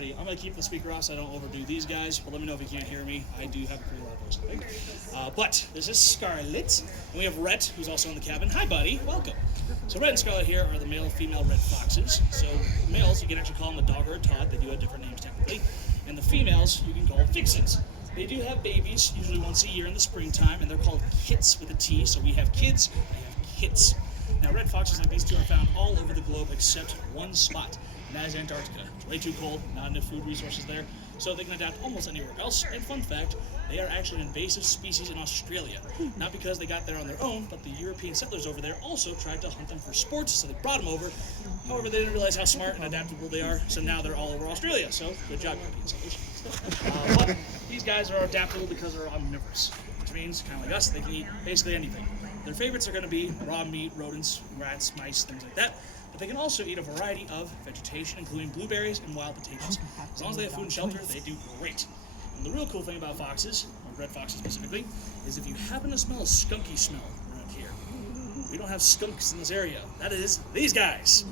Alrighty, I'm going to keep the speaker off so I don't overdo these guys, but let me know if you can't hear me. I do have a pretty loud voice, I think. But this is Scarlet, and we have Rhett, who's also in the cabin. Hi, buddy. Welcome. So Rhett and Scarlet here are the male and female red foxes. So males, you can actually call them a dog or a Todd. They do have different names technically. And the females, you can call vixens. They do have babies, usually once a year in the springtime, and they're called kits with a T. So we have kids, we have kits. Now, red foxes like these two are found all over the globe except one spot, and that is Antarctica. It's way too cold, not enough food resources there, so they can adapt almost anywhere else. And fun fact, they are actually an invasive species in Australia. Not because they got there on their own, but the European settlers over there also tried to hunt them for sports, so they brought them over. However, they didn't realize how smart and adaptable they are, so now they're all over Australia. So, good job, European settlers. But these guys are adaptable because they're omnivorous, which means, kind of like us, they can eat basically anything. Their favorites are going to be raw meat, rodents, rats, mice, things like that. But they can also eat a variety of vegetation, including blueberries and wild potatoes. As long as they have food and shelter, they do great. And the real cool thing about foxes, or red foxes specifically, is if you happen to smell a skunky smell around here, we don't have skunks in this area. That is these guys.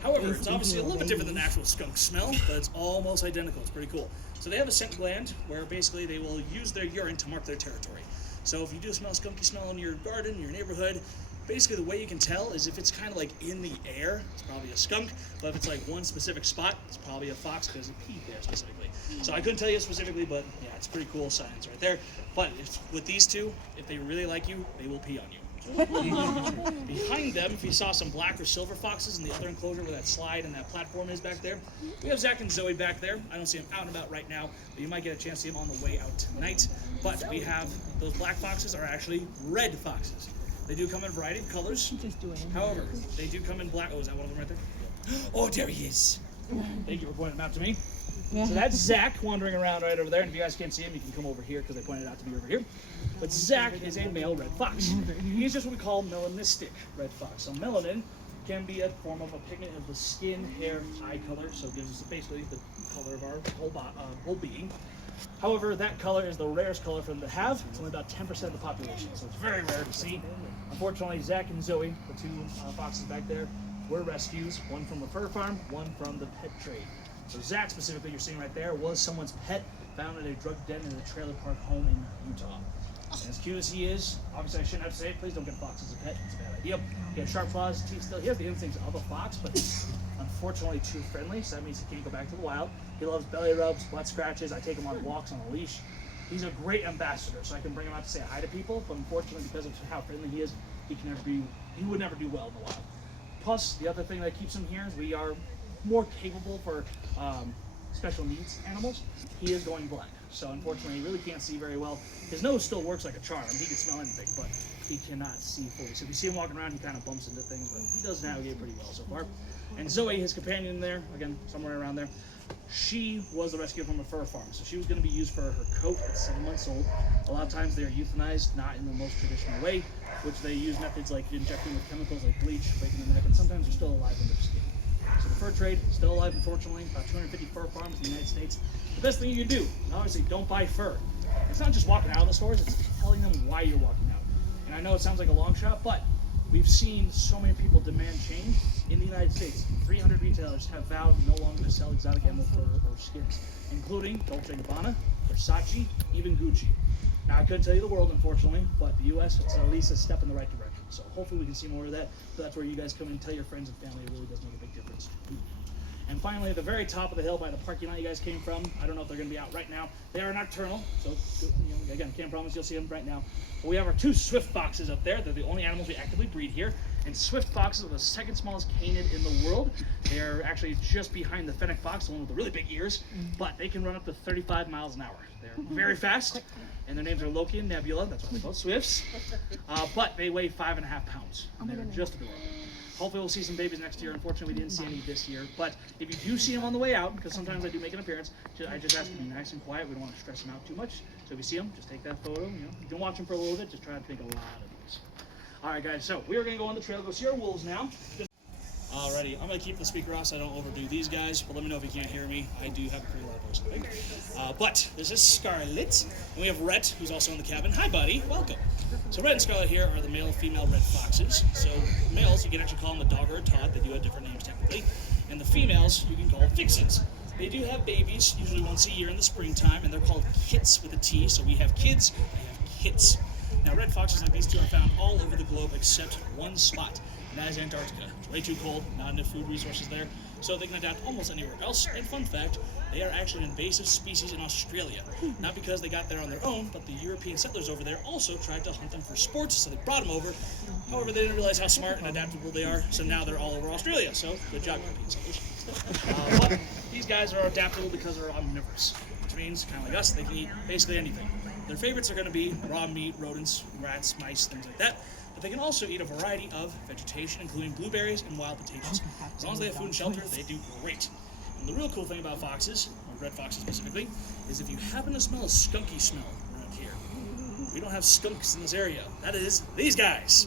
However, it's obviously a little bit different than the actual skunk smell, but it's almost identical. It's pretty cool. So they have a scent gland where basically they will use their urine to mark their territory. So if you do smell a skunky smell in your garden, your neighborhood, basically the way you can tell is if it's kind of like in the air, it's probably a skunk, but if it's like one specific spot, it's probably a fox because it peed there specifically. So I couldn't tell you specifically, but yeah, it's pretty cool science right there. But with these two, if they really like you, they will pee on you. Behind them, if you saw some black or silver foxes in the other enclosure where that slide and that platform is back there, we have Zach and Zoe back there. I don't see them out and about right now, but you might get a chance to see them on the way out tonight. But we have those black foxes are actually red foxes. They do come in a variety of colors. However, they do come in black. Oh, is that one of them right there? Oh, there he is. Thank you for pointing them out to me. So that's Zach wandering around right over there. And if you guys can't see him, you can come over here because they pointed out to me over here. But Zach is a male red fox. He's just what we call melanistic red fox. So melanin can be a form of a pigment of the skin, hair, eye color. So it gives us basically the color of our whole being. However, that color is the rarest color for them to have. It's only about 10% of the population, so it's very rare to see. Unfortunately, Zach and Zoe, the two foxes back there, were rescues. One from a fur farm, one from the pet trade. So Zach specifically, you're seeing right there, was someone's pet found in a drug den in a trailer park home in Utah. And as cute as he is, obviously I shouldn't have to say it, please don't get a fox as a pet, it's a bad idea. He has sharp claws, teeth still, he has the instincts of a fox, but he's unfortunately too friendly, so that means he can't go back to the wild. He loves belly rubs, butt scratches, I take him on walks on a leash. He's a great ambassador, so I can bring him out to say hi to people, but unfortunately because of how friendly he is, he would never do well in the wild. Plus, the other thing that keeps him here is we are more capable for special needs animals. He is going blind, so unfortunately he really can't see very well. His nose still works like a charm. He can smell anything, but he cannot see fully. So if you see him walking around, he kind of bumps into things, but he does navigate pretty well so far. And Zoe, his companion there, again, somewhere around there, she was a rescue from a fur farm. So she was going to be used for her coat at 7 months old. A lot of times they're euthanized, not in the most traditional way, which they use methods like injecting with chemicals like bleach, breaking the neck, and sometimes they're still alive in their skin. So the fur trade, still alive unfortunately, about 250 fur farms in the United States. The best thing you can do, obviously don't buy fur. It's not just walking out of the stores, it's telling them why you're walking out. And I know it sounds like a long shot, but we've seen so many people demand change in the United States. 300 retailers have vowed no longer to sell exotic animal fur or skins, including Dolce & Gabbana, Versace, even Gucci. Now I couldn't tell you the world unfortunately, but the US is at least a step in the right direction. So hopefully we can see more of that. So that's where you guys come in and tell your friends and family. It really does make a big difference. And finally, at the very top of the hill by the parking lot you guys came from, I don't know if they're going to be out right now. They are nocturnal, so again, can't promise you'll see them right now. But we have our two swift foxes up there. They're the only animals we actively breed here. And swift foxes are the second smallest canid in the world. They're actually just behind the fennec fox, the one with the really big ears, but they can run up to 35 miles an hour. They're very fast, and their names are Loki and Nebula. That's why they're called swifts. But they weigh 5.5 pounds. And they're just adorable. Hopefully we'll see some babies next year. Unfortunately, we didn't see any this year. But if you do see them on the way out, because sometimes I do make an appearance, I just ask them to be nice and quiet. We don't want to stress them out too much. So if you see them, just take that photo. You can watch them for a little bit. Just try not to make a lot of noise. All right, guys. So we are going to go on the trail, go see our wolves now. Alrighty, I'm going to keep the speaker off so I don't overdo these guys, but let me know if you can't hear me. I do have a pretty loud voice, I think. But this is Scarlet, and we have Rhett, who's also in the cabin. Hi, buddy. Welcome. So Rhett and Scarlet here are the male and female red foxes. So males, you can actually call them a dog or a Todd. They do have different names technically. And the females, you can call vixens. They do have babies, usually once a year in the springtime, and they're called kits with a T. So we have kids, we have kits. Now, red foxes like these two are found all over the globe except one spot, and that is Antarctica. It's way too cold, not enough food resources there, so they can adapt almost anywhere else. And fun fact, they are actually an invasive species in Australia. Not because they got there on their own, but the European settlers over there also tried to hunt them for sport, so they brought them over. However, they didn't realize how smart and adaptable they are, so now they're all over Australia. So, good job, European settlers. But these guys are adaptable because they're omnivorous, which means, kind of like us, they can eat basically anything. Their favorites are going to be raw meat, rodents, rats, mice, things like that. But they can also eat a variety of vegetation, including blueberries and wild potatoes. As long as they have food and shelter, they do great. And the real cool thing about foxes, or red foxes specifically, is if you happen to smell a skunky smell around here, we don't have skunks in this area. That is these guys.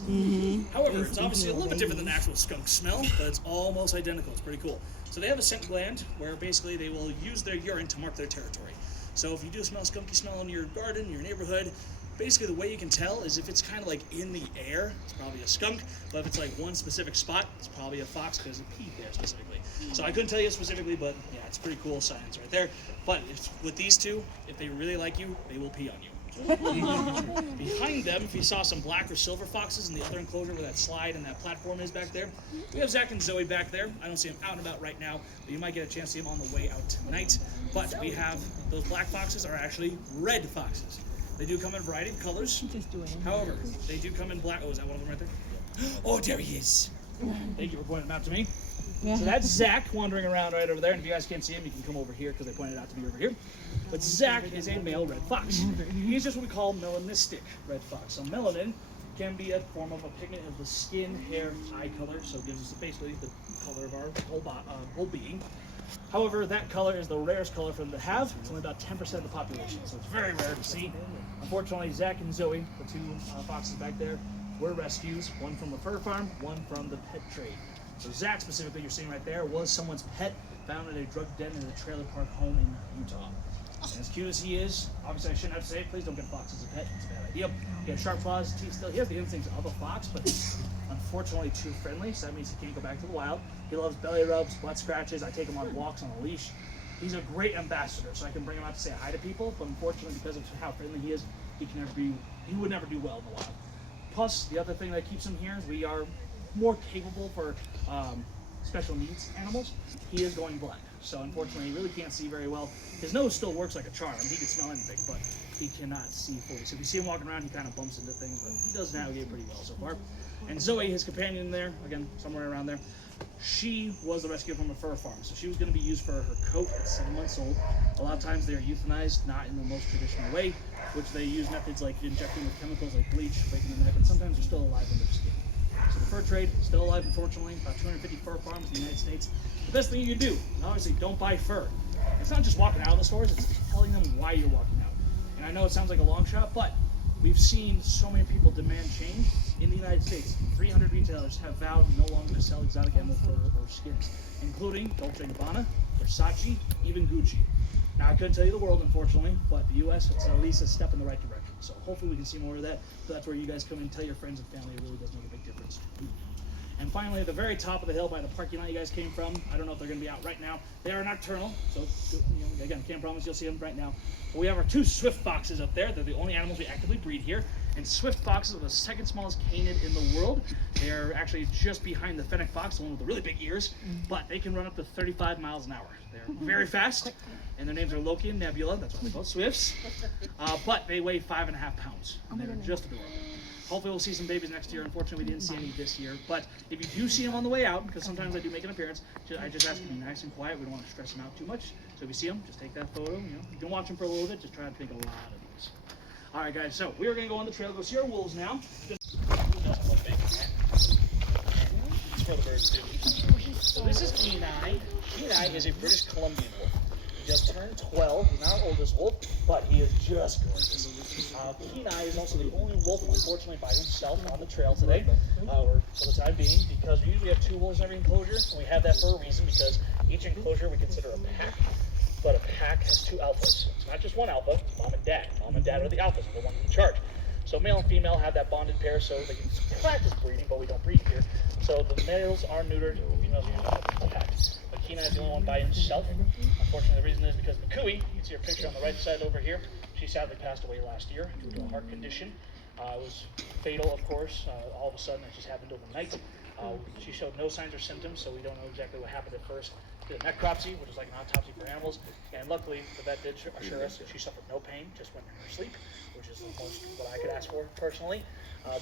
However, it's obviously a little bit different than the actual skunk smell, but it's almost identical. It's pretty cool. So they have a scent gland where basically they will use their urine to mark their territory. So if you do smell a skunky smell in your garden, your neighborhood, basically the way you can tell is if it's kind of like in the air, it's probably a skunk, but if it's like one specific spot, it's probably a fox because it peed there specifically. So I couldn't tell you specifically, but yeah, it's pretty cool science right there. But with these two, if they really like you, they will pee on you. Behind them, if you saw some black or silver foxes in the other enclosure where that slide and that platform is back there, we have Zach and Zoe back there. I don't see them out and about right now, but you might get a chance to see them on the way out tonight. But we have those black foxes are actually red foxes. They do come in a variety of colors. However, they do come in black. Oh, is that one of them right there? Oh, there he is. Thank you for pointing them out to me. So that's Zach wandering around right over there. And if you guys can't see him, you can come over here because they pointed out to me over here. But Zach is a male red fox. He's just what we call melanistic red fox. So melanin can be a form of a pigment of the skin, hair, eye color. So it gives us basically the color of our whole being. However, that color is the rarest color for them to have. It's only about 10% of the population, so it's very rare to see. Unfortunately, Zach and Zoe, the two foxes back there, were rescues. One from a fur farm, one from the pet trade. So Zach, specifically, you're seeing right there, was someone's pet found in a drug den in a trailer park home in Utah. And as cute as he is, obviously I shouldn't have to say it, please don't get a fox as a pet. It's a bad idea. He has sharp claws, teeth still. He has the instincts of a fox, but he's unfortunately too friendly, so that means he can't go back to the wild. He loves belly rubs, butt scratches. I take him on walks on a leash. He's a great ambassador, so I can bring him out to say hi to people, but unfortunately, because of how friendly he is, he would never do well in the wild. Plus, the other thing that keeps him here is we are more capable for special needs animals. He is going blind, so unfortunately, he really can't see very well. His nose still works like a charm. He can smell anything, but he cannot see fully. So if you see him walking around, he kind of bumps into things, but he does navigate pretty well so far. And Zoe, his companion there, again, somewhere around there, she was the rescue from a fur farm. So she was going to be used for her coat at 7 months old. A lot of times they're euthanized, not in the most traditional way, which they use methods like injecting with chemicals like bleach, breaking the neck, and sometimes they're still alive in their skin. So the fur trade is still alive, unfortunately. About 250 fur farms in the United States. The best thing you can do, obviously, don't buy fur. It's not just walking out of the stores, it's telling them why you're walking out. And I know it sounds like a long shot, but we've seen so many people demand change. In the United States, 300 retailers have vowed no longer to sell exotic animal fur or skins, including Dolce & Gabbana, Versace, even Gucci. Now, I couldn't tell you the world, unfortunately, but the U.S., it's at least a step in the right direction. So hopefully we can see more of that. So that's where you guys come and tell your friends and family. It really does make a big difference. And finally, at the very top of the hill by the parking lot you guys came from, I don't know if they're going to be out right now. They are nocturnal, so again, can't promise you'll see them right now. But we have our two swift foxes up there. They're the only animals we actively breed here. And swift foxes are the second smallest canid in the world. They are actually just behind the fennec fox, the one with the really big ears, but they can run up to 35 miles an hour. They're very fast, and their names are Loki and Nebula. That's why they're called swifts. But they weigh 5.5 pounds, and they're just adorable. Hopefully we'll see some babies next year. Unfortunately, we didn't see any this year. But if you do see them on the way out, because sometimes I do make an appearance, I just ask them to be nice and quiet. We don't want to stress them out too much. So if you see them, just take that photo. You can watch them for a little bit. Just try to think a lot of these. All right, guys. So we are going to go on the trail, go see our wolves now. It's for the birds too. So this is Kenai. Kenai is a British Columbian wolf. He just turned 12. He's not our oldest wolf, but he is just gorgeous. Kenai is also the only wolf, unfortunately, by himself on the trail today, or for the time being, because we usually have 2 wolves in every enclosure, and we have that for a reason, because each enclosure we consider a pack, but a pack has 2 alphas. It's not just one alpha, it's mom and dad. Mom and dad are the alphas, they're the ones in charge. So male and female have that bonded pair, so they can practice breeding, but we don't breed here. So the males are neutered, the females are neutered in the pack. But Kenai's the only one by himself. Unfortunately, the reason is because McCooey, you can see her picture on the right side over here, she sadly passed away last year due to a heart condition. It was fatal, of course. All of a sudden, it just happened overnight. She showed no signs or symptoms, so we don't know exactly what happened at first. Did a necropsy, which is like an autopsy for animals, and luckily the vet did assure us that she suffered no pain, just went in her sleep, which is the most what I could ask for personally.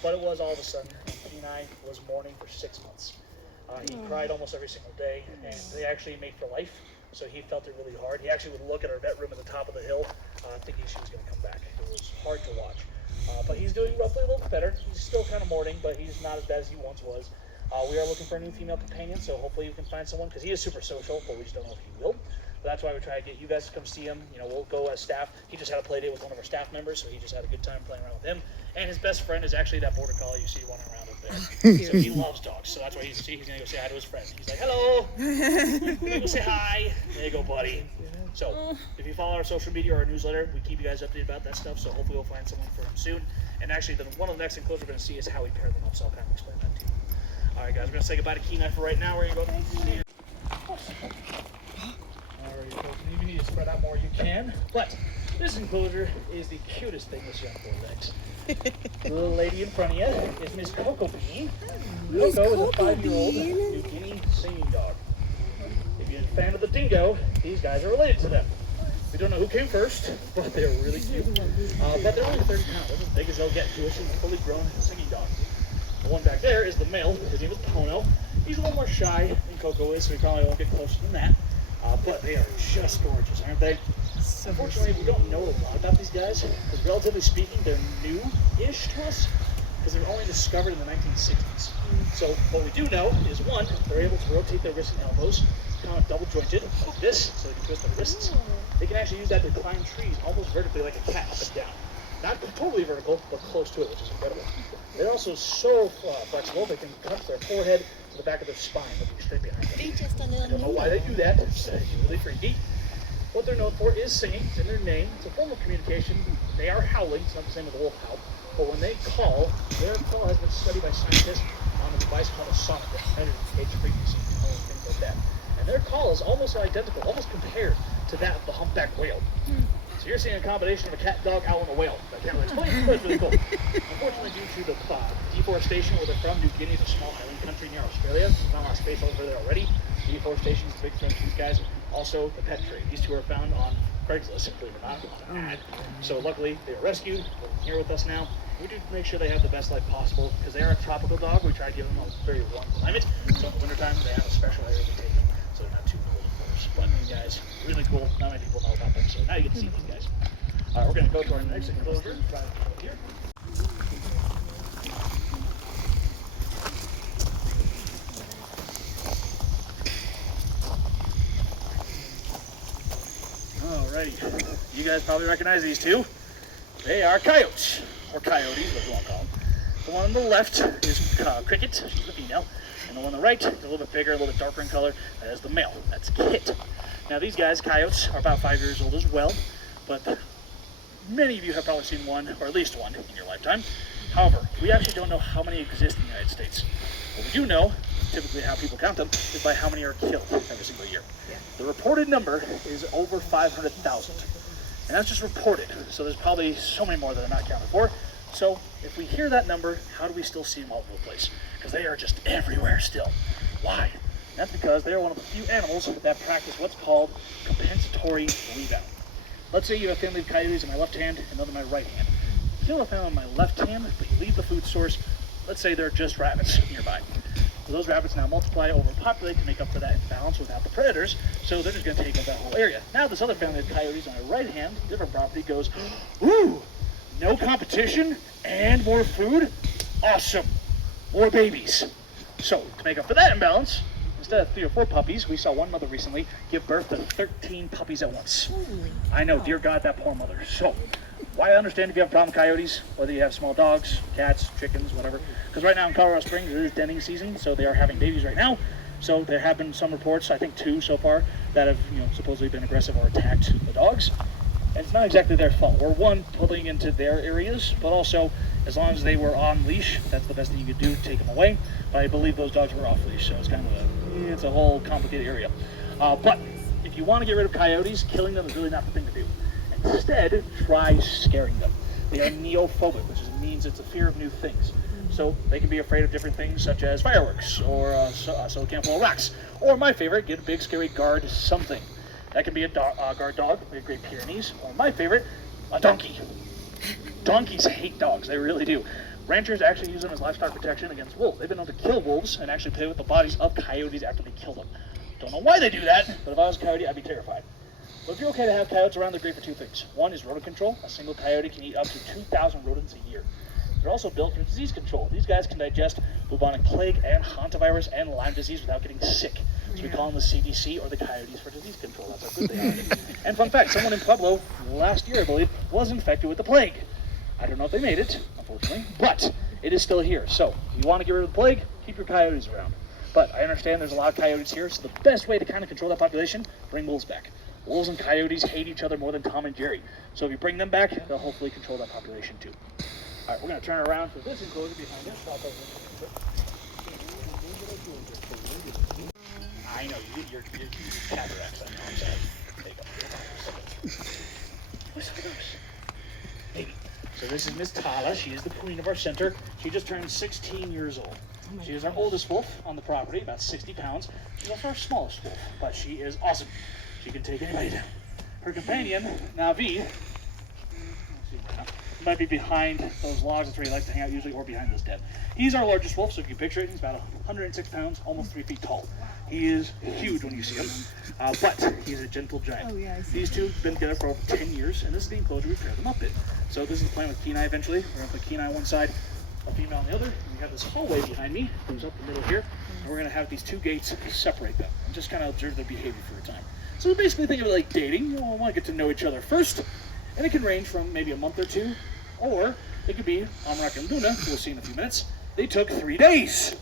But it was all of a sudden, Kenai was mourning for 6 months. He cried almost every single day, and they actually made for life, so he felt it really hard. He actually would look at our vet room at the top of the hill, thinking she was going to come back. It was hard to watch. But he's doing roughly a little bit better. He's still kind of mourning, but he's not as bad as he once was. We are looking for a new female companion, so hopefully you can find someone, because he is super social, but we just don't know if he will. But that's why we try to get you guys to come see him. You know, we'll go as staff. He just had a play date with one of our staff members, so he just had a good time playing around with him. And his best friend is actually that border collie you see running around up there. So he loves dogs, so that's why he's going to go say hi to his friend. He's like, hello, go say hi. There you go, buddy. So if you follow our social media or our newsletter, we keep you guys updated about that stuff, so hopefully we'll find someone for him soon. And actually, one of the next enclosures we're going to see is how we pair them up, so I'll kind of explain that to you. All right, guys, we're going to say goodbye to Kenai for right now. We're going to go see you. All right, folks, if you need to spread out more, you can. But this enclosure is the cutest thing this young four legs. The little lady in front of you is Miss Coco Bean. Coco is a 5-year-old New Guinea singing dog. If you're a fan of the dingo, these guys are related to them. We don't know who came first, but they're really cute. But they're only 30 pounds. That's as big as they'll get to a fully grown singing dog. The one back there is the male. His name is Pono. He's a little more shy than Coco is, so we probably won't get closer than that. But they are just gorgeous, aren't they? Unfortunately, we don't know a lot about these guys, because relatively speaking, they're new-ish to us, because they were only discovered in the 1960s. So what we do know is, one, they're able to rotate their wrists and elbows, kind of double-jointed like this, so they can twist their wrists. They can actually use that to climb trees almost vertically like a cat up and down. Not totally vertical, but close to it, which is incredible. They're also so flexible, they can cut their forehead to the back of their spine, looking straight behind them. I don't know why they do that. It's really freaky. What they're known for is singing. It's in their name. It's a form of communication. They are howling. It's not the same as a wolf howl. But when they call, their call has been studied by scientists on a device called a sonic that measures pitch, frequency, tone, things like that. And their call is almost identical, almost compared to that of the humpback whale. So you're seeing a combination of a cat, dog, owl, and a whale. I can't really explain, but it's really cool. Unfortunately, due to the deforestation where they're from, New Guinea is a small island country near Australia. There's not a lot of space over there already. Deforestation is a big threat to these guys. Also, the pet trade. These two are found on Craigslist, believe it or not, on an ad. So luckily, they were rescued. They're here with us now. We do make sure they have the best life possible, because they are a tropical dog. We try to give them a very warm climate. So in the wintertime, they have a special area to take them, so they're not too cold, of course. But these guys, really cool. Not many people know about them, so now you get to see these guys. All right, we're going to go to our next enclosure. Here. Alrighty, you guys probably recognize these two. They are coyotes, or coyotes, what you want to call them. The one on the left is Cricket, she's the female, and the one on the right is a little bit bigger, a little bit darker in color, that is the male, that's Kit. Now these guys, coyotes, are about 5 years old as well, but many of you have probably seen one, or at least one, in your lifetime. However, we actually don't know how many exist in the United States. What we do know, typically how people count them, is by how many are killed every single year. The reported number is over 500,000. And that's just reported, so there's probably so many more that are not counted for. So if we hear that number, how do we still see them all over the place? Because they are just everywhere still. Why? That's because they are one of the few animals that practice what's called compensatory rebound. Let's say you have a family of coyotes in my left hand and another in my right hand. If you have a family in my left hand, but you leave the food source, let's say they're just rabbits nearby. So those rabbits now multiply, overpopulate to make up for that imbalance without the predators, so they're just going to take up that whole area. Now this other family of coyotes on my right hand, different property, goes, ooh, no competition and more food? Awesome, more babies. So to make up for that imbalance, instead of 3 or 4 puppies, we saw one mother recently give birth to 13 puppies at once. I know, dear God, that poor mother. So why I understand if you have a problem with coyotes, whether you have small dogs, cats, chickens, whatever. Because right now in Colorado Springs, it is denning season, so they are having babies right now. So there have been some reports, I think 2 so far, that have supposedly been aggressive or attacked the dogs. And it's not exactly their fault. We're one, pulling into their areas, but also as long as they were on leash, that's the best thing you could do, take them away. But I believe those dogs were off leash, so it's kind of it's a whole complicated area. But if you want to get rid of coyotes, killing them is really not the thing to do. Instead, try scaring them. They are neophobic, which means it's a fear of new things. So they can be afraid of different things such as fireworks or so can't blow rocks. Or my favorite, get a big scary guard something. That can be a guard dog, we have Great Pyrenees, or my favorite, a donkey. Donkeys hate dogs, they really do. Ranchers actually use them as livestock protection against wolves. They've been known to kill wolves and actually play with the bodies of coyotes after they kill them. Don't know why they do that, but if I was a coyote, I'd be terrified. But if you're okay to have coyotes around, they're great for two things. One is rodent control. A single coyote can eat up to 2,000 rodents a year. They're also built for disease control. These guys can digest bubonic plague and hantavirus and Lyme disease without getting sick. So we call them the CDC or the coyotes for disease control. That's how good they are. And fun fact, someone in Pueblo last year, I believe, was infected with the plague. I don't know if they made it, unfortunately, but it is still here. So if you want to get rid of the plague, keep your coyotes around. But I understand there's a lot of coyotes here, so the best way to kind of control that population, bring wolves back. Wolves and coyotes hate each other more than Tom and Jerry. So if you bring them back, they'll hopefully control that population too. All right, we're going to turn around for this enclosure behind us. I know, you're cataracts, I know, I'm sorry. Take up. Baby. So this is Miss Tala. She is the queen of our center. She just turned 16 years old. She is our oldest wolf on the property, about 60 pounds. She's also our smallest wolf, but she is awesome. She can take anybody down. Her companion, Navi, might be behind those logs. That's where he likes to hang out usually, or behind this den. He's our largest wolf, so if you can picture it, he's about 106 pounds, almost 3 feet tall. He is huge when you see him, but he's a gentle giant. These two have been together for over 10 years, and this is the enclosure we pair them up in. So this is the plan with Kenai eventually. We're going to put Kenai on one side, a female on the other. And we have this hallway behind me, goes up the middle here, and we're going to have these two gates separate them, and just kind of observe their behavior for a time. So basically think of it like dating. You want to get to know each other first, and it can range from maybe a month or two, or it could be Amrak and Luna, who we'll see in a few minutes. They took 3 days.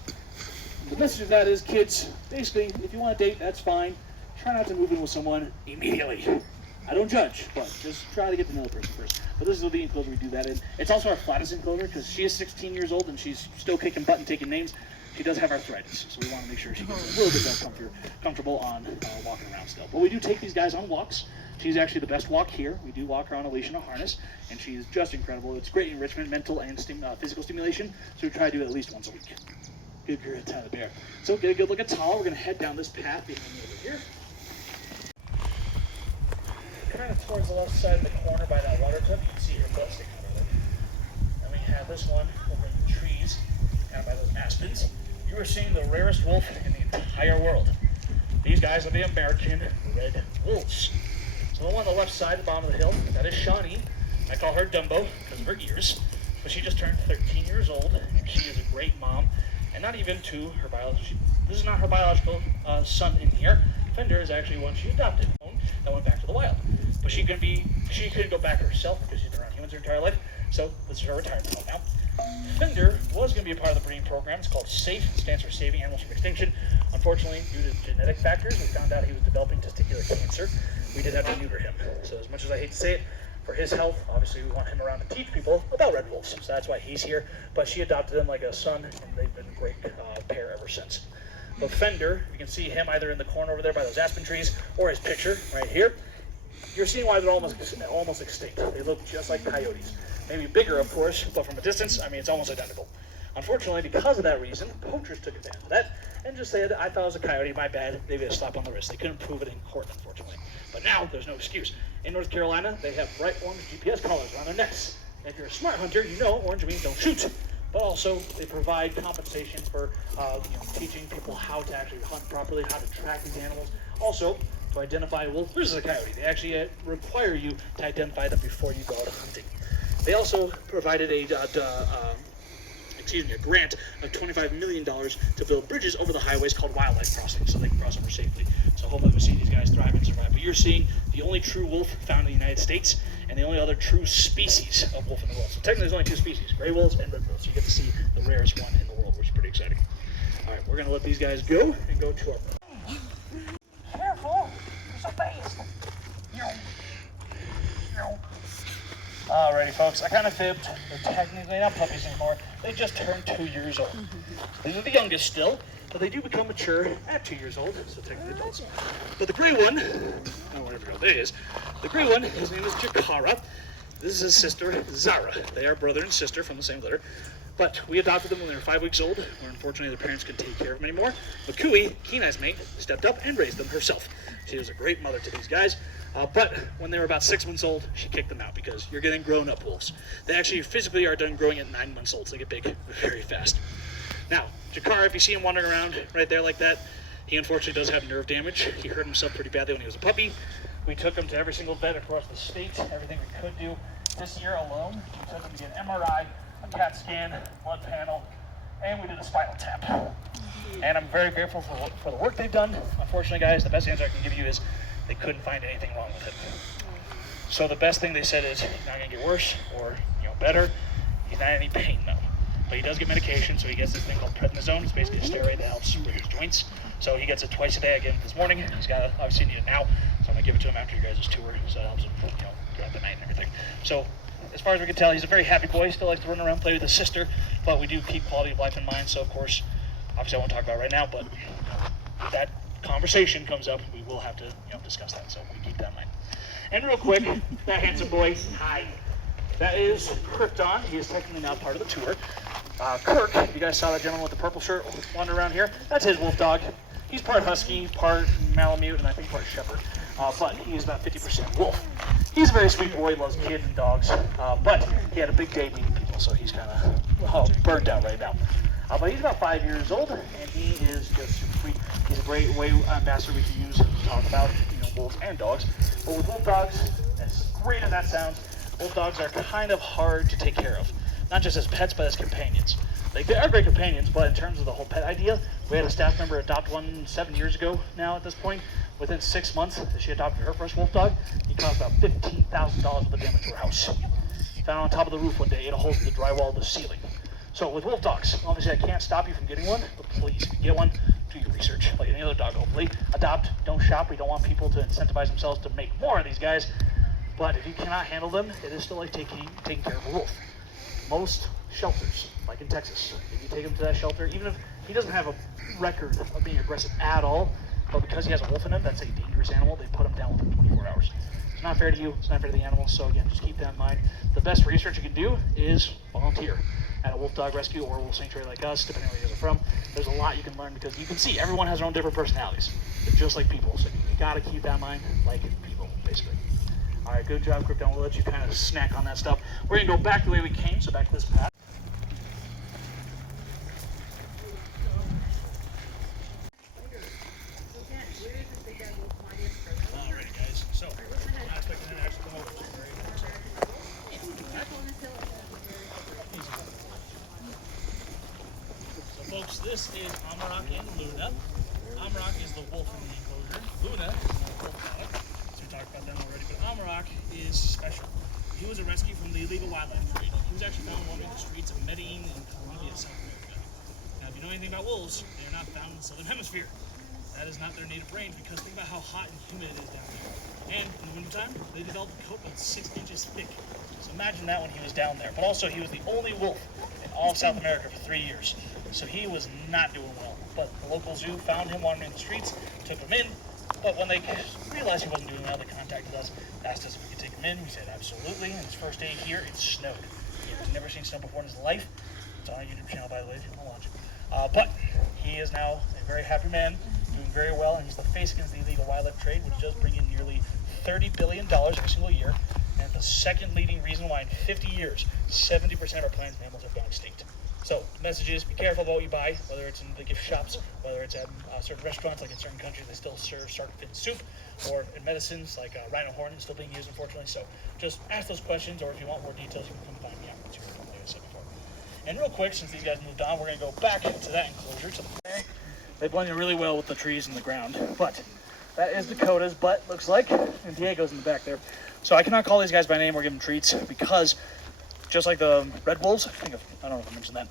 The message of that is, kids, basically, if you want to date, that's fine. Try not to move in with someone immediately. I don't judge, but just try to get to know the person first. But this is the enclosure we do that in. It's also our flattest enclosure because she is 16 years old and she's still kicking butt and taking names. She does have arthritis, so we want to make sure she gets a little bit more comfortable on walking around still. But we do take these guys on walks. She's actually the best walk here. We do walk her on a leash and a harness, and she's just incredible. It's great enrichment, mental and physical stimulation, so we try to do it at least once a week. Good girl, Tyler Bear. So get a good look at Tala. We're going to head down this path behind me over here. Kind of towards the left side of the corner by that water tub, you can see her butt sticking out of it. And we have this one over in the trees, kind of by those aspens. You are seeing the rarest wolf in the entire world. These guys are the American red wolves. So the one on the left side, the bottom of the hill, that is Shawnee. I call her Dumbo because of her ears. But she just turned 13 years old, and she is a great mom. And not even to her biological, this is not her biological son in here. Fender is actually one she adopted, that went back to the wild. But she couldn't go back herself because she's been around humans her entire life. So this is her retirement home now. Fender was going to be a part of the breeding program. It's called SAFE, it stands for Saving Animals from Extinction. Unfortunately, due to genetic factors, we found out he was developing testicular cancer. We did have to neuter him. So as much as I hate to say it, for his health, obviously we want him around to teach people about red wolves. So that's why he's here. But she adopted him like a son, and they've been a great pair ever since. But Fender, you can see him either in the corner over there by those aspen trees, or his picture right here. You're seeing why they're almost extinct. They look just like coyotes. Maybe bigger, of course, but from a distance, I mean, it's almost identical. Unfortunately, because of that reason, poachers took advantage of that and just said, I thought it was a coyote, my bad, they get a slap on the wrist. They couldn't prove it in court, unfortunately. But now, there's no excuse. In North Carolina, they have bright orange GPS collars around their necks. And if you're a smart hunter, you know orange means don't shoot. But also, they provide compensation for teaching people how to actually hunt properly, how to track these animals. Also, to identify a wolf versus a coyote. They actually require you to identify them before you go out hunting. They also provided a grant of $25 million to build bridges over the highways called wildlife crossings so they can cross over safely. So hopefully we'll see these guys thrive and survive. But you're seeing the only true wolf found in the United States and the only other true species of wolf in the world. So technically there's only 2 species, gray wolves and red wolves. So you get to see the rarest one in the world, which is pretty exciting. All right, we're going to let these guys go and go to our... Careful! You're so fast! Alrighty, folks, I kind of fibbed. They're technically not puppies anymore. They just turned 2 years old. These are the youngest still. but they do become mature at 2 years old, so technically adults. But the gray one, oh, whatever girl that is, the gray one, his name is Jakara. This is his sister, Zara. They are brother and sister from the same litter. But we adopted them when they were 5 weeks old, where unfortunately their parents couldn't take care of them anymore. But Kui, Kenai's mate, stepped up and raised them herself. She was a great mother to these guys. But when they were about 6 months old, she kicked them out because you're getting grown-up wolves. They actually physically are done growing at 9 months old, so they get big very fast. Now, Jakara, if you see him wandering around right there like that, he unfortunately does have nerve damage. He hurt himself pretty badly when he was a puppy. We took him to every single vet across the state, everything we could do. This year alone, we took him to get an MRI, a CAT scan, blood panel, and we did a spinal tap. And I'm very grateful for the work they've done. Unfortunately, guys, the best answer I can give you is they couldn't find anything wrong with him. So the best thing they said is he's not going to get worse or better. He's not in any pain though. But he does get medication, so he gets this thing called prednisone. It's basically a steroid that helps with his joints. So he gets it twice a day again this morning. He's got to obviously need it now, so I'm going to give it to him after you guys' tour, so it helps him throughout the night and everything. So as far as we can tell, he's a very happy boy. He still likes to run around, play with his sister, but we do keep quality of life in mind. So of course, obviously I won't talk about it right now, but if that conversation comes up, we will have to discuss that. So we keep that in mind. And real quick, that handsome boy, hi. That is Krypton. He is technically now part of the tour. Kirk, you guys saw that gentleman with the purple shirt wandering around here? That's his wolf dog. He's part husky, part Malamute, and I think part shepherd. But he is about 50% wolf. He's a very sweet boy, loves kids and dogs, but he had a big day meeting people, so he's kind of burnt out right now. But he's about 5 years old, and he is just super sweet. He's a great ambassador we can use to talk about wolves and dogs. But with wolf dogs, as great as that sounds, wolf dogs are kind of hard to take care of. Not just as pets, but as companions. Like, they are great companions, but in terms of the whole pet idea, we had a staff member adopt one 7 years ago now at this point. Within 6 months that she adopted her first wolf dog, he caused about $15,000 worth of damage to her house. Found on top of the roof one day, ate a hole in the drywall of the ceiling. So with wolf dogs, obviously I can't stop you from getting one, but please, if you get one, do your research. Like any other dog, hopefully. Adopt, don't shop. We don't want people to incentivize themselves to make more of these guys. But if you cannot handle them, it is still like taking care of a wolf. Most shelters, like in Texas, if you take him to that shelter, even if he doesn't have a record of being aggressive at all, but because he has a wolf in him, that's a dangerous animal, they put him down within 24 hours. It's not fair to you, it's not fair to the animal, so again, just keep that in mind. The best research you can do is volunteer at a wolf dog rescue or a wolf sanctuary like us, depending on where you guys are from. There's a lot you can learn because you can see everyone has their own different personalities. They're just like people, so you gotta keep that in mind, like people, basically. All right, good job, Krypton. We'll let you kind of snack on that stuff. We're gonna go back the way we came, so back to this path. Alrighty, guys. So, I'm not expecting him to actually come over. So, folks, this is Amarak and Luna. Amarak is the wolf in the enclosure. Luna is the wolf product. Talked about them already, but Amarak is special. He was a rescue from the illegal wildlife trade. He was actually found wandering the streets of Medellin in Colombia, South America. Now, if you know anything about wolves, they are not found in the southern hemisphere. That is not their native range because think about how hot and humid it is down there. And in the wintertime, they develop a coat that's 6 inches thick. So imagine that when he was down there. But also, he was the only wolf in all of South America for 3 years. So he was not doing well. But the local zoo found him wandering the streets, took him in. But when they realized he wasn't doing well, they contacted us, asked us if we could take him in. We said absolutely. And his first day here, it snowed. He had never seen snow before in his life. It's on our YouTube channel, by the way, if you want to watch it. But he is now a very happy man, doing very well, and he's the face against the illegal wildlife trade, which does bring in nearly $30 billion every single year, and the second leading reason why in 50 years, 70% of our plants mammals have gone extinct. So, the message is be careful about what you buy, whether it's in the gift shops, whether it's at certain restaurants, like in certain countries they still serve shark fin soup, or in medicines like rhino horn is still being used, unfortunately. So, just ask those questions, or if you want more details, you can come find me out, like I said before. And real quick, since these guys moved on, we're going to go back to that enclosure, to the flag. They blend in really well with the trees and the ground, but that is Dakota's butt, looks like, and Diego's in the back there. So I cannot call these guys by name or give them treats because just like the red wolves, I don't know if I mentioned that,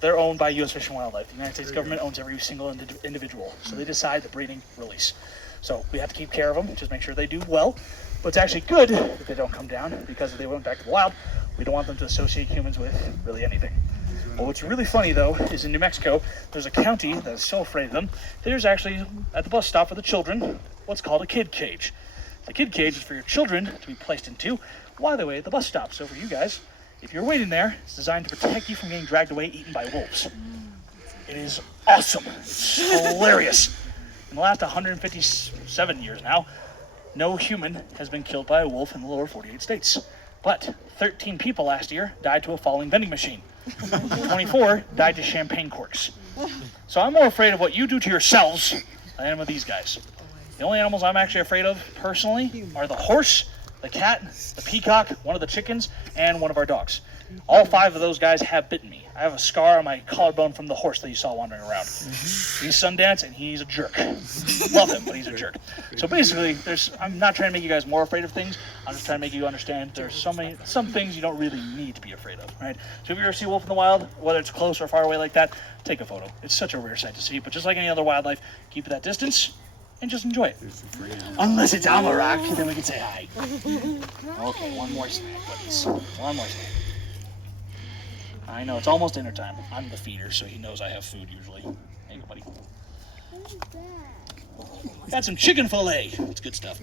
they're owned by U.S. Fish and Wildlife. The United States government owns every single individual, so they decide the breeding release. So we have to keep care of them, just make sure they do well. But it's actually good that they don't come down because if they went back to the wild, we don't want them to associate humans with really anything. Well, what's really funny, though, is in New Mexico, there's a county that is so afraid of them. There's actually, at the bus stop for the children, what's called a kid cage. The kid cage is for your children to be placed into while they wait at the bus stop. So for you guys, if you're waiting there, it's designed to protect you from getting dragged away, eaten by wolves. It is awesome. It's hilarious. In the last 157 years now, no human has been killed by a wolf in the lower 48 states. But 13 people last year died to a falling vending machine. 24 died to champagne corks. So I'm more afraid of what you do to yourselves than I am of these guys. The only animals I'm actually afraid of, personally, are the horse, the cat, the peacock, one of the chickens, and one of our dogs. All 5 of those guys have bitten me. I have a scar on my collarbone from the horse that you saw wandering around. He's Sundance, and he's a jerk. Love him, but he's a jerk. So basically, I'm not trying to make you guys more afraid of things. I'm just trying to make you understand there's some things you don't really need to be afraid of, right? So if you ever see a wolf in the wild, whether it's close or far away like that, take a photo. It's such a rare sight to see, but just like any other wildlife, keep it at distance and just enjoy it. Unless it's Amarak, then we can say hi. Okay, one more snack, buddies. One more snack. I know, it's almost dinner time. I'm the feeder, so he knows I have food usually. Hey, buddy. Got some chicken fillet. It's good stuff.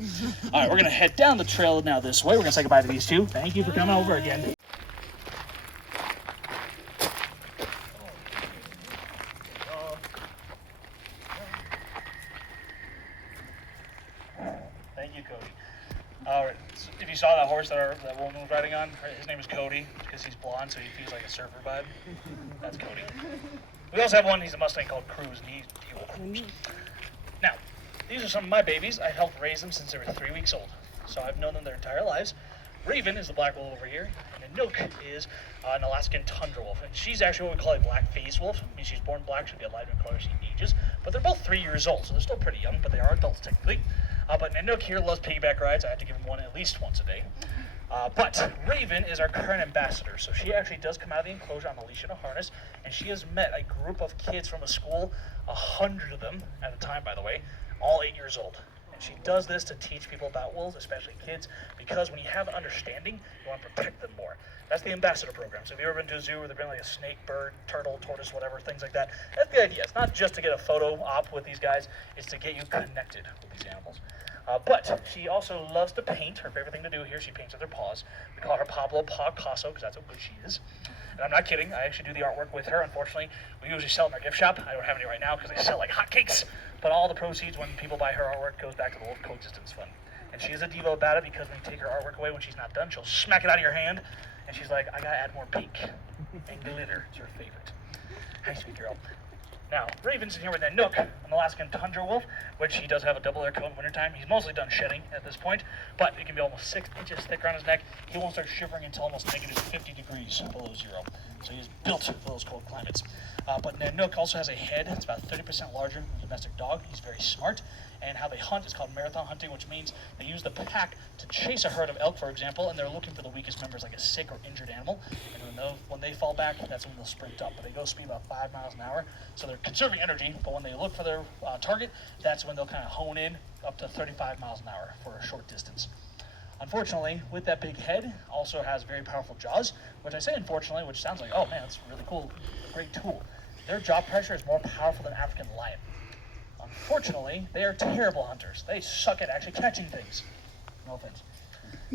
All right, we're going to head down the trail now this way. We're going to say goodbye to these two. Thank you for coming over again. Thank you, Cody. All right. So if you saw that horse that woman was riding on, his name is Cody because he's blonde, so he feels like a surfer vibe. That's Cody. We also have one. He's a Mustang called Cruz, and he will cruise. Now, these are some of my babies. I helped raise them since they were 3 weeks old, so I've known them their entire lives. Raven is the black wolf over here, and Nanook is an Alaskan tundra wolf, and she's actually what we call a black phase wolf. I mean, she's born black, she'll get lighter in color as she ages, but they're both 3 years old, so they're still pretty young, but they are adults technically. But Nanook here loves piggyback rides. I have to give him one at least once a day. But Raven is our current ambassador, so she actually does come out of the enclosure on a leash and a harness, and she has met a group of kids from a school, 100 of them at a time, by the way, all 8 years old. And she does this to teach people about wolves, especially kids, because when you have understanding, you want to protect them more. That's the ambassador program. So if you've ever been to a zoo where they've been like a snake, bird, turtle, tortoise, whatever, things like that, that's the idea. It's not just to get a photo op with these guys, it's to get you connected with these animals. But she also loves to paint. Her favorite thing to do here, she paints with her paws. We call her Pablo Picasso because that's how good she is. And I'm not kidding. I actually do the artwork with her. Unfortunately, we usually sell it in our gift shop. I don't have any right now because they sell like hotcakes. But all the proceeds when people buy her artwork goes back to the Wolf Coexistence Fund. And she is a diva about it because when you take her artwork away when she's not done, she'll smack it out of your hand. And she's like, I gotta add more pink and glitter. It's her favorite. Hi, sweet girl. Now, Raven's in here with Nanook, an Alaskan tundra wolf, which he does have a double layer coat in wintertime. He's mostly done shedding at this point, but it can be almost 6 inches thick around his neck. He won't start shivering until almost negative 50 degrees below zero. So he's built for those cold climates. But Nanook also has a head that's about 30% larger than a domestic dog. He's very smart. And how they hunt is called marathon hunting, which means they use the pack to chase a herd of elk, for example, and they're looking for the weakest members, like a sick or injured animal. And when they fall back, that's when they'll sprint up. But they go speed about 5 miles an hour, so they're conserving energy. But when they look for their target, that's when they'll kind of hone in up to 35 miles an hour for a short distance. Unfortunately, with that big head, also has very powerful jaws, which I say unfortunately, which sounds like, oh man, that's really cool, great tool. Their jaw pressure is more powerful than African lion. Unfortunately, they are terrible hunters. They suck at actually catching things. No offense.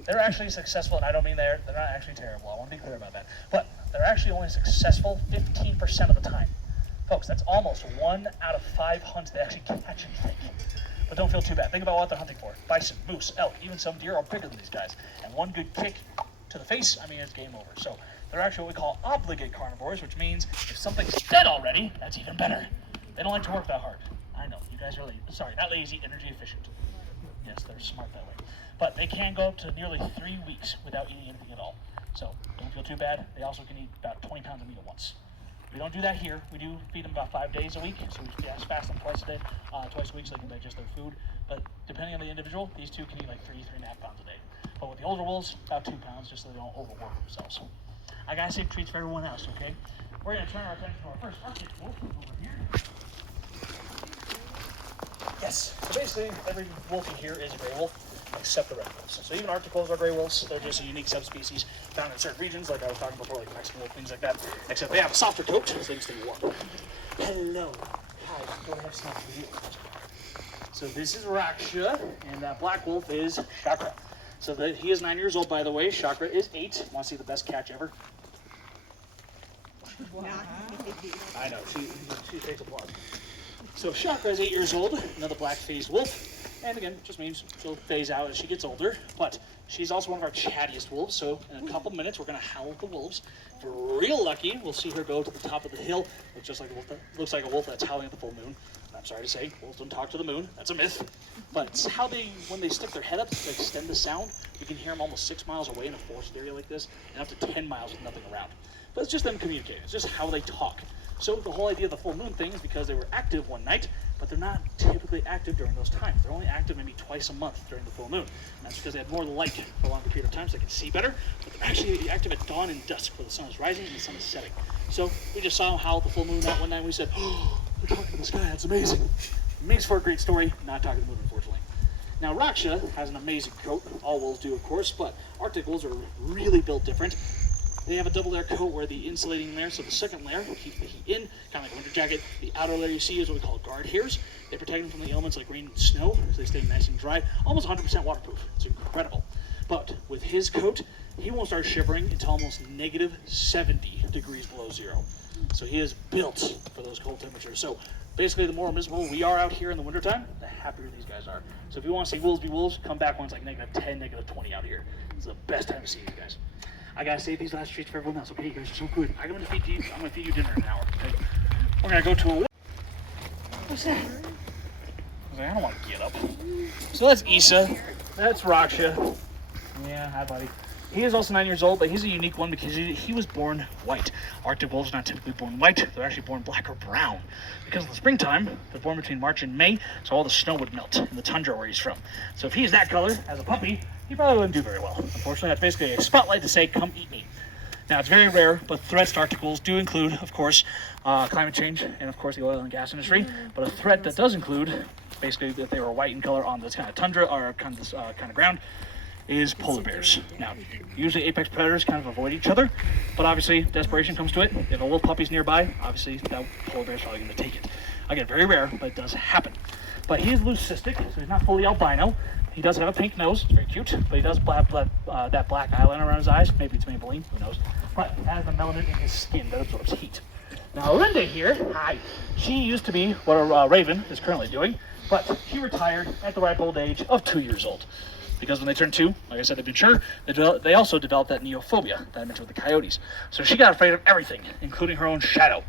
They're actually successful, and I don't mean they're not actually terrible. I want to be clear about that. But they're actually only successful 15% of the time. Folks, that's almost 1 out of 5 hunts they actually catch anything. But don't feel too bad. Think about what they're hunting for. Bison, moose, elk, even some deer are bigger than these guys. And one good kick to the face, I mean, it's game over. So they're actually what we call obligate carnivores, which means if something's dead already, that's even better. They don't like to work that hard. I know, you guys are not lazy, energy efficient. Yes, they're smart that way. But they can go up to nearly 3 weeks without eating anything at all. So don't feel too bad. They also can eat about 20 pounds of meat at once. We don't do that here. We do feed them about 5 days a week. So we fast them twice a week so they can digest their food. But depending on the individual, these two can eat like 3.5 pounds a day. But with the older wolves, about 2 pounds, just so they don't overwork themselves. I gotta save treats for everyone else, okay? We're gonna turn our attention to our first Arctic wolf over here. Yes, so basically every wolf here is a gray wolf. except the red wolves. So even Arctic wolves are gray wolves. They're just a unique subspecies found in certain regions, like I was talking before, like Mexican wolf, things like that. Except they have a softer coat, so they can stay warm. Hello. Hi. Do I have something for you? So this is Raksha, and that black wolf is Chakra. So he is 9 years old, by the way. Chakra is 8. Want to see the best catch ever? I know, she takes applause. So Chakra is 8 years old, another black-faced wolf. And again, just means she'll phase out as she gets older. But she's also one of our chattiest wolves, so in a couple minutes we're going to howl at the wolves. If we're real lucky, we'll see her go to the top of the hill. Looks like a wolf that's howling at the full moon. I'm sorry to say, wolves don't talk to the moon. That's a myth. But it's how when they stick their head up to extend the sound, we can hear them almost 6 miles away in a forested area like this, and up to 10 miles with nothing around. But it's just them communicating. It's just how they talk. So the whole idea of the full moon thing is because they were active one night, but they're not typically active during those times. They're only active maybe twice a month during the full moon. And that's because they had more light for a longer period of time so they can see better. But they're actually active at dawn and dusk where the sun is rising and the sun is setting. So we just saw them howl at the full moon that one night and we said, oh, they're talking to the sky, that's amazing. It makes for a great story, not talking to the moon, unfortunately. Now, Raksha has an amazing coat. All wolves do, of course, but Arctic wolves are really built different. They have a double layer coat where the insulating layer, so the second layer will keep the heat in, kind of like a winter jacket. The outer layer you see is what we call guard hairs. They protect them from the elements like rain and snow, so they stay nice and dry, almost 100% waterproof. It's incredible. But with his coat, he won't start shivering until almost negative 70 degrees below zero. So he is built for those cold temperatures. So basically, the more miserable we are out here in the wintertime, the happier these guys are. So if you want to see wolves be wolves, come back when it's like negative 10, negative 20 out here. It's the best time to see you guys. I gotta save these last treats for everyone else. Okay, you guys are so good. I'm gonna feed you dinner in an hour. Okay? We're gonna go to a. What's that? I was like, I don't want to get up. So that's Issa. That's Raksha. Yeah, hi, buddy. He is also 9 years old, but he's a unique one because he was born white. Arctic wolves are not typically born white. They're actually born black or brown. Because in the springtime, they're born between March and May, so all the snow would melt in the tundra where he's from. So if he's that color as a puppy, he probably wouldn't do very well. Unfortunately, that's basically a spotlight to say, come eat me. Now, it's very rare, but threats to Arctic wolves do include, of course, climate change and, of course, the oil and gas industry. But a threat that does include, basically, if they were white in color on this kind of tundra or kind of ground, is polar bears. Now, usually apex predators kind of avoid each other, but obviously desperation comes to it. If a wolf puppy's nearby, obviously that polar bear's probably going to take it. Again, very rare, but it does happen. But he is leucistic, so he's not fully albino. He does have a pink nose, it's very cute, but he does have that black eyeliner around his eyes. Maybe it's Maybelline, who knows. But he has the melanin in his skin that absorbs heat. Now, Linda here, hi, she used to be what a raven is currently doing, but she retired at the ripe old age of 2 years old. Because when they turn 2, like I said, they've been sure, they also developed that neophobia that I mentioned with the coyotes. So she got afraid of everything, including her own shadow.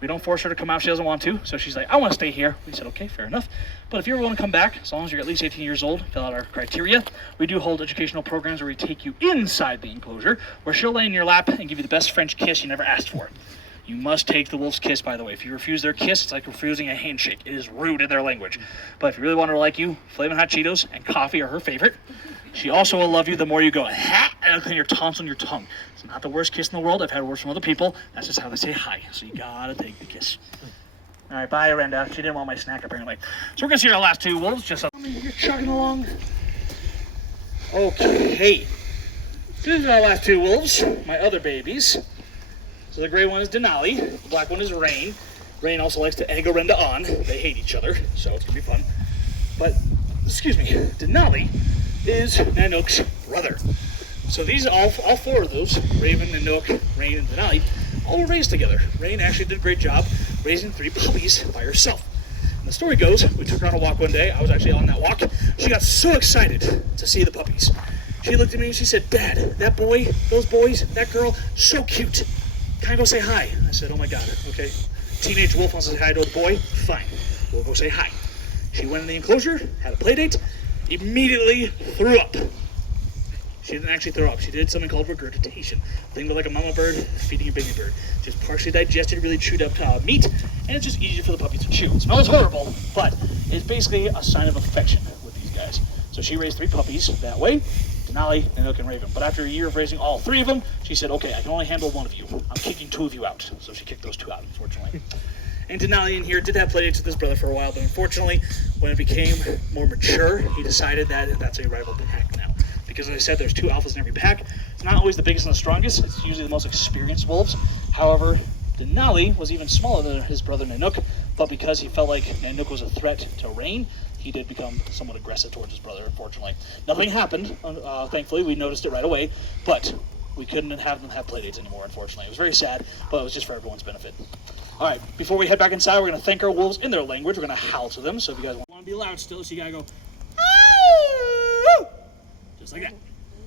We don't force her to come out if she doesn't want to, so she's like, I want to stay here. We said, okay, fair enough. But if you ever want to come back, as long as you're at least 18 years old, fill out our criteria, we do hold educational programs where we take you inside the enclosure, where she'll lay in your lap and give you the best French kiss you never asked for. You must take the wolf's kiss, by the way. If you refuse their kiss, it's like refusing a handshake. It is rude in their language. But if you really want her to like you, Flamin' Hot Cheetos and coffee are her favorite. She also will love you the more you go, ha, and it'll clean your taunts on your tongue. It's not the worst kiss in the world. I've had worse from other people. That's just how they say hi. So you gotta take the kiss. All right, bye, Arenda. She didn't want my snack, apparently. So we're gonna see our last 2 wolves. Just you're chugging along. Okay. These are our last 2 wolves, my other babies. So the gray one is Denali, the black one is Rain. Rain also likes to egg Arenda on. They hate each other, so it's gonna be fun. But, excuse me, Denali is Nanook's brother. So these, all 4 of those, Raven, Nanook, Rain, and Denali, all were raised together. Rain actually did a great job raising 3 puppies by herself. And the story goes, we took her on a walk one day. I was actually on that walk. She got so excited to see the puppies. She looked at me and she said, Dad, that boy, those boys, that girl, so cute. Can I go say hi? I said, oh my God, okay. Teenage wolf wants to say hi to a boy? Fine, we'll go say hi. She went in the enclosure, had a play date, immediately threw up. She didn't actually throw up. She did something called regurgitation. Think of like a mama bird feeding a baby bird. Just partially digested, really chewed up meat, and it's just easier for the puppy to chew. It smells horrible, but it's basically a sign of affection with these guys. So she raised 3 puppies that way. Denali, Nanook, and Raven. But after a year of raising all 3 of them, she said, okay, I can only handle 1 of you. I'm kicking 2 of you out. So she kicked those 2 out, unfortunately. And Denali in here did have playdates with his brother for a while, but unfortunately, when it became more mature, he decided that that's a rival pack now. Because as I said, there's 2 alphas in every pack. It's not always the biggest and the strongest. It's usually the most experienced wolves. However, Denali was even smaller than his brother Nanook, but because he felt like Nanook was a threat to Rain, he did become somewhat aggressive towards his brother, unfortunately. Nothing happened, thankfully. We noticed it right away, but we couldn't have them have playdates anymore, unfortunately. It was very sad, but it was just for everyone's benefit. All right, before we head back inside, we're going to thank our wolves in their language. We're going to howl to them, so if you guys want to be loud still, so you got to go, just like that.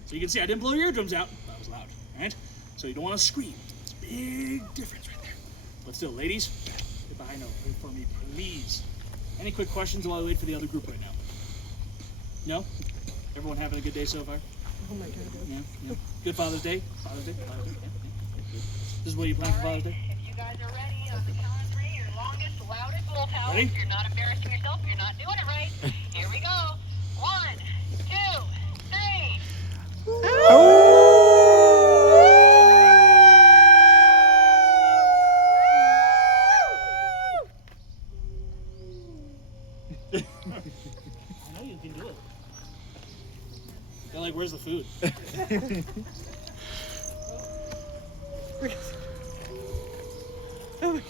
So you can see I didn't blow your eardrums out. That was loud, right? So you don't want to scream. It's a big difference right there. But still, ladies, get behind for me, please. Any quick questions while I wait for the other group right now? No? Everyone having a good day so far? Oh my God. Yeah. Good Father's Day? Father's Day? Yeah. This is what you plan for Father's Day? If you guys are ready, on the count of 3, your longest, loudest wolf howl. Ready? If you're not embarrassing yourself, you're not doing it right. Here we go. 1, 2, 3. I know you can do it. They're like, where's the food? Oh my.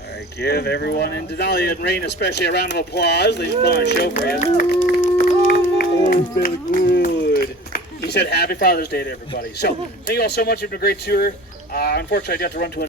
Alright, give everyone in Denali and Rain especially a round of applause. They just put on a show for you. Oh, very good. He said happy Father's Day to everybody. So, thank you all so much. It's been a great tour. Unfortunately, I got to run to